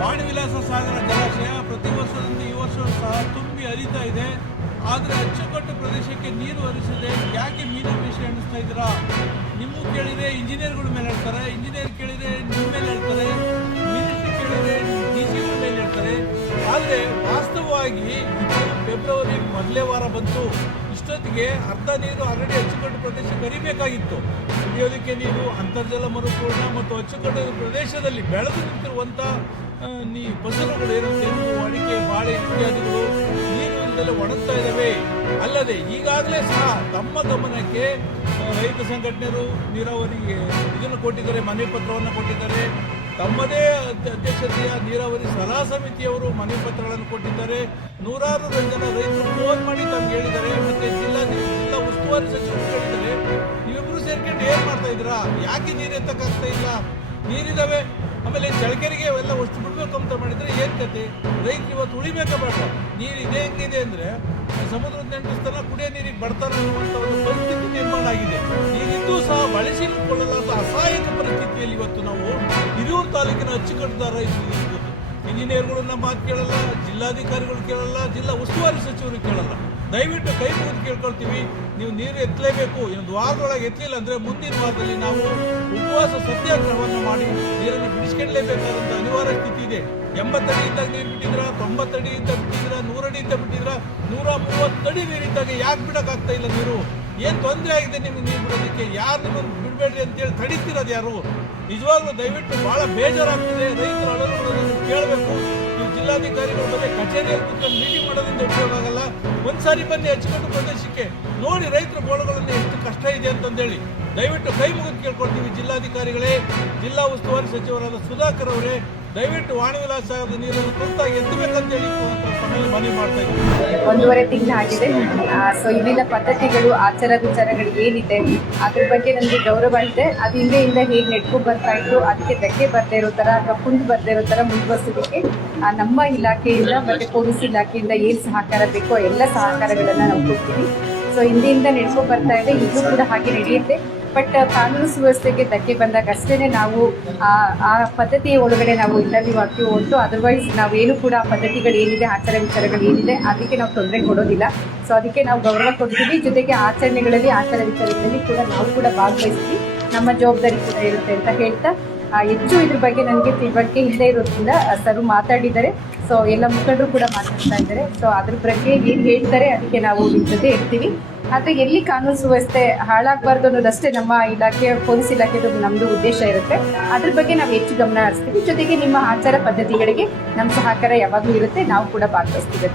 ವಾಣಿ ವಿಲಾಸ ಸಾಗರ ಜಲಾಶಯ ಪ್ರತಿ ವರ್ಷದಂತೆ ಈ ವರ್ಷ ಸಹ ತುಂಬಿ ಹರಿತಾ ಇದೆ. ಆದರೆ ಅಚ್ಚುಕಟ್ಟು ಪ್ರದೇಶಕ್ಕೆ ನೀರು ಹರಿಸದೆ ಯಾಕೆ ಮೀನಾಮೇಷ ಎಣಿಸ್ತಾ ಇದ್ದೀರಾ? ನಿಮ್ಮೂ ಕೇಳಿದರೆ ಇಂಜಿನಿಯರ್ಗಳ ಮೇಲೆ ಹೇಳ್ತಾರೆ, ಇಂಜಿನಿಯರ್ ಕೇಳಿದರೆ ನಿಮ್ಮ ಮೇಲೆ ಹೇಳ್ತಾರೆ, ಮಿನಿಸ್ಟ್ರಿ ಕೇಳಿದರೆ DC ಮೇಲೆ ಹೇಳ್ತಾರೆ. ಆದರೆ ವಾಸ್ತವವಾಗಿ ಫೆಬ್ರವರಿ ಮೊದಲೇ ವಾರ ಬಂತು. ಇಷ್ಟೊತ್ತಿಗೆ ಅರ್ಧ ನೀರು ಆಲ್ರೆಡಿ ಅಚ್ಚುಕಟ್ಟು ಪ್ರದೇಶಕ್ಕೆ ಹರಿಬೇಕಾಗಿತ್ತು. ಕುಡಿಯೋದಕ್ಕೆ ನೀರು, ಅಂತರ್ಜಲ ಮರುಪೂರ್ಣ ಮತ್ತು ಅಚ್ಚುಕಟ್ಟು ಪ್ರದೇಶದಲ್ಲಿ ಬೆಳೆದು ನಿಂತಿರುವಂಥ ಫಸಲುಗಳು ಏನು, ತೆಂಗು, ಅಡಿಕೆ, ಬಾಳೆ ಇತ್ಯಾದಿಗಳು ನೀರು ಇಲ್ಲದೆ ಒಣಗ್ತಾ ಇದ್ದಾವೆ. ಅಲ್ಲದೆ ಈಗಾಗಲೇ ಸಹ ತಮ್ಮ ಗಮನಕ್ಕೆ ರೈತ ಸಂಘಟನೆಗಳು ನೀರಾವರಿಗೆ ಇದನ್ನು ಕೊಟ್ಟಿದ್ದಾರೆ, ಮನವಿ ಪತ್ರವನ್ನು ಕೊಟ್ಟಿದ್ದಾರೆ. ತಮ್ಮದೇ ಅಧ್ಯಕ್ಷತೆಯ ನೀರಾವರಿ ಸಲಹಾ ಸಮಿತಿಯವರು ಮನವಿ ಪತ್ರಗಳನ್ನು ಕೊಟ್ಟಿದ್ದಾರೆ. ನೂರಾರು ಜನ ರೈತರು ಫೋನ್ ಮಾಡಿ ತಮ್ಗೆ ಹೇಳಿದ್ದಾರೆ. ಮತ್ತು ಜಿಲ್ಲಾ ಉಸ್ತುವಾರಿ ಸಚಿವರು ಹೇಳಿದ್ದಾರೆ, ನೀವಿಬ್ಬರು ಸೇರ್ಕೊಂಡು ಏನು ಮಾಡ್ತಾ ಇದ್ದೀರಾ? ಯಾಕೆ ನೀರು ಎತ್ತಕ್ಕಾಗ್ತಾ ಇಲ್ಲ? ನೀರಿದ್ದಾವೆ, ಆಮೇಲೆ ಚಳಕೆರೆಗೆ ಅವೆಲ್ಲ ಅಷ್ಟು ಬಿಡಬೇಕು ಅಂತ ಮಾಡಿದರೆ ಏನು ಕತೆ? ರೈತರು ಇವತ್ತು ಉಳಿಬೇಕಾ ಬೇಡ? ನೀರು ಇದೇ ಹೆಂಗಿದೆ ಅಂದರೆ ಸಮುದ್ರದ ನೆಂಟಿಸ್ತನ ಕುಡಿಯೋ ನೀರಿಗೆ ಬರ್ತಾನೆ ಅನ್ನುವಂಥ ಒಂದು ಪರಿಸ್ಥಿತಿ ನಿರ್ಮಾಣ ಆಗಿದೆ. ನೀರಿದ್ದೂ ಸಹ ಬಳಸಿಕೊಳ್ಳಲಾದ ಅಸಹಾಯಕ ಪರಿಸ್ಥಿತಿಯಲ್ಲಿ ಇವತ್ತು ನಾವು ಹಿರಿಯೂರು ತಾಲೂಕಿನ ಅಚ್ಚುಕಟ್ಟುದಾರ ರೈತರು, ಇಂಜಿನಿಯರ್ಗಳು ನಮ್ಮ ಮಾತು ಕೇಳಲ್ಲ, ಜಿಲ್ಲಾಧಿಕಾರಿಗಳು ಕೇಳಲ್ಲ, ಜಿಲ್ಲಾ ಉಸ್ತುವಾರಿ ಸಚಿವರು ಕೇಳಲ್ಲ. ದಯವಿಟ್ಟು ಕೈ ಮುಗಿದು ಕೇಳ್ಕೊಳ್ತೀವಿ, ನೀವು ನೀರು ಎತ್ತಲೇಬೇಕು. ಇನ್ನೊಂದು ವಾರದೊಳಗೆ ಎತ್ತಲಿಲ್ಲ ಅಂದರೆ ಮುಂದಿನ ವಾರದಲ್ಲಿ ನಾವು ಉಪವಾಸ ಸತ್ಯಾಗ್ರಹವನ್ನು ಮಾಡಿ ನೀರನ್ನು ಬಿಡಿಸ್ಕೊಳ್ಳಲೇಬೇಕಾದಂಥ ಅನಿವಾರ್ಯ ಸ್ಥಿತಿ ಇದೆ. 80 ಅಡಿಯಿಂದ ನೀರು ಬಿಟ್ಟಿದ್ರ, 90 ಅಡಿಯಿಂದ ಬಿಟ್ಟಿದ್ರ, 100 ಅಡಿಯಿಂದ ಬಿಟ್ಟಿದ್ರ, 130 ಅಡಿ ನೀರಿದ್ದಾಗ ಯಾಕೆ ಬಿಡೋಕ್ಕಾಗ್ತಾ ಇಲ್ಲ ನೀರು? ಏನು ತೊಂದರೆ ಆಗಿದೆ ನಿಮ್ಗೆ ನೀರು ಬಿಡೋದಕ್ಕೆ? ಯಾರು ನಿಮ್ಮನ್ನು ಬಿಡಬೇಡ್ರಿ ಅಂತೇಳಿ ತಡೀತಿರೋದು ಯಾರು? ನಿಜವಾಗ್ಲೂ ದಯವಿಟ್ಟು ಭಾಳ ಬೇಜಾರಾಗ್ತಿದೆ. ರೈತರ ಅಳಲುಗಳನ್ನು ಕೇಳಬೇಕು. ನೀವು ಜಿಲ್ಲಾಧಿಕಾರಿಗಳ ಬಗ್ಗೆ ಕಚೇರಿಯಲ್ಲಿ ಕೂತ್ಕೊಂಡು ಮೀಟಿಂಗ್ ಮಾಡೋದ್ರಿಂದ ಉಪಯೋಗ ಆಗಲ್ಲ. ಒಂದ್ಸಾರಿ ಬನ್ನಿ ಅಚ್ಚುಕಟ್ಟು ಪ್ರದೇಶಕ್ಕೆ, ನೋಡಿ ರೈತರ ಗೋಳಗಳನ್ನು ಎಷ್ಟು ಕಷ್ಟ ಇದೆ ಅಂತಂದೇಳಿ. ದಯವಿಟ್ಟು ಕೈ ಮುಗಿದು ಕೇಳ್ಕೊಳ್ತೀವಿ. ಜಿಲ್ಲಾಧಿಕಾರಿಗಳೇ, ಜಿಲ್ಲಾ ಉಸ್ತುವಾರಿ ಸಚಿವರಾದ ಸುಧಾಕರ್ ಅವರೇ, ದಯವಿಟ್ಟು ವಾಣಿ ವಿಲಾಸ ಸಾಗರದ ನೀರನ್ನು ತುರ್ತಾಗಿ ಎತ್ತಬೇಕಂತೇಳಿ ತಮ್ಮಲ್ಲಿ ಮನವಿ ಮಾಡ್ತಾ ಇದ್ದೀವಿ. 1.5 ತಿಂಗಳು ಆಗಿದೆ. ಸೊ ಇಲ್ಲಿನ ಪದ್ಧತಿಗಳು, ಆಚಾರ ವಿಚಾರಗಳು ಏನಿದೆ ಅದ್ರ ಬಗ್ಗೆ ನನಗೆ ಗೌರವ ಇದೆ. ಅದು ಹಿಂದೆಯಿಂದ ಹೇಗೆ ನೆಟ್ಕೊಂಡು ಬರ್ತಾ ಇತ್ತು, ಅದಕ್ಕೆ ಧಕ್ಕೆ ಬರ್ದೇ ಇರೋ ಥರ ಅಥವಾ ಕುಂದು ಬರ್ದೇ ಇರೋ ಥರ ಮುಂದುವರಿಸೋದಕ್ಕೆ ನಮ್ಮ ಇಲಾಖೆಯಿಂದ ಮತ್ತು ಪೊಲೀಸ್ ಇಲಾಖೆಯಿಂದ ಏನು ಸಹಕಾರ ಬೇಕೋ ಎಲ್ಲ ಸಹಕಾರಗಳನ್ನು ನಾವು ಕೊಡ್ತೀವಿ. ಸೊ ಹಿಂದೆಯಿಂದ ನೆಟ್ಕೊಂಡು ಬರ್ತಾ ಇದೆ, ಈಗಲೂ ಕೂಡ ಹಾಗೆ ನಡೆಯುತ್ತೆ. ಬಟ್ ಕಾನೂನು ಸುವ್ಯವಸ್ಥೆಗೆ ಧಕ್ಕೆ ಬಂದಾಗ ಅಷ್ಟೇ ನಾವು ಆ ಪದ್ಧತಿಯ ಒಳಗಡೆ ನಾವು ಇಂಟರ್ವ್ಯೂ ಆಗ್ತೀವಿ ಹೊರತು ಅದರ್ವೈಸ್ ನಾವೇನು ಕೂಡ ಪದ್ಧತಿಗಳು ಏನಿದೆ, ಆಚಾರ ವಿಚಾರಗಳು ಏನಿದೆ ಅದಕ್ಕೆ ನಾವು ತೊಂದರೆ ಕೊಡೋದಿಲ್ಲ. ಸೊ ಅದಕ್ಕೆ ನಾವು ಗೌರವ ಕೊಡ್ತೀವಿ. ಜೊತೆಗೆ ಆಚರಣೆಗಳಲ್ಲಿ, ಆಚಾರ ವಿಚಾರಗಳಲ್ಲಿ ಕೂಡ ನಾವು ಕೂಡ ಭಾಗವಹಿಸ್ತೀವಿ. ನಮ್ಮ ಜವಾಬ್ದಾರಿ ಕೂಡ ಇರುತ್ತೆ ಅಂತ ಹೇಳ್ತಾ, ಹೆಚ್ಚು ಇದ್ರ ಬಗ್ಗೆ ನನಗೆ ತಿಳುವಳಿಕೆ ಇಲ್ಲದೆ ಇರೋದ್ರಿಂದ ಸರ್ ಮಾತಾಡಿದ್ದಾರೆ. ಸೊ ಎಲ್ಲ ಮುಖಂಡರು ಕೂಡ ಮಾತಾಡ್ತಾ ಇದ್ದಾರೆ. ಸೊ ಅದ್ರ ಬಗ್ಗೆ ಏನು ಹೇಳ್ತಾರೆ ಅದಕ್ಕೆ ನಾವು ನಿಮ್ಮ ಜೊತೆ ಇರ್ತೀವಿ. ಆದರೆ ಎಲ್ಲಿ ಕಾನೂನು ಸುವ್ಯವಸ್ಥೆ ಹಾಳಾಗಬಾರ್ದು ಅನ್ನೋದಷ್ಟೇ ನಮ್ಮ ಇಲಾಖೆ, ಪೊಲೀಸ್ ಇಲಾಖೆದು ನಮ್ಮದು ಉದ್ದೇಶ ಇರುತ್ತೆ. ಅದ್ರ ಬಗ್ಗೆ ನಾವು ಹೆಚ್ಚು ಗಮನ ಹರಿಸ್ತೀವಿ. ಜೊತೆಗೆ ನಿಮ್ಮ ಆಚಾರ ಪದ್ಧತಿಗಳಿಗೆ ನಮ್ಮ ಸಹಕಾರ ಯಾವಾಗಲೂ ಇರುತ್ತೆ, ನಾವು ಕೂಡ ಭಾಗವಹಿಸ್ತೀವಿ.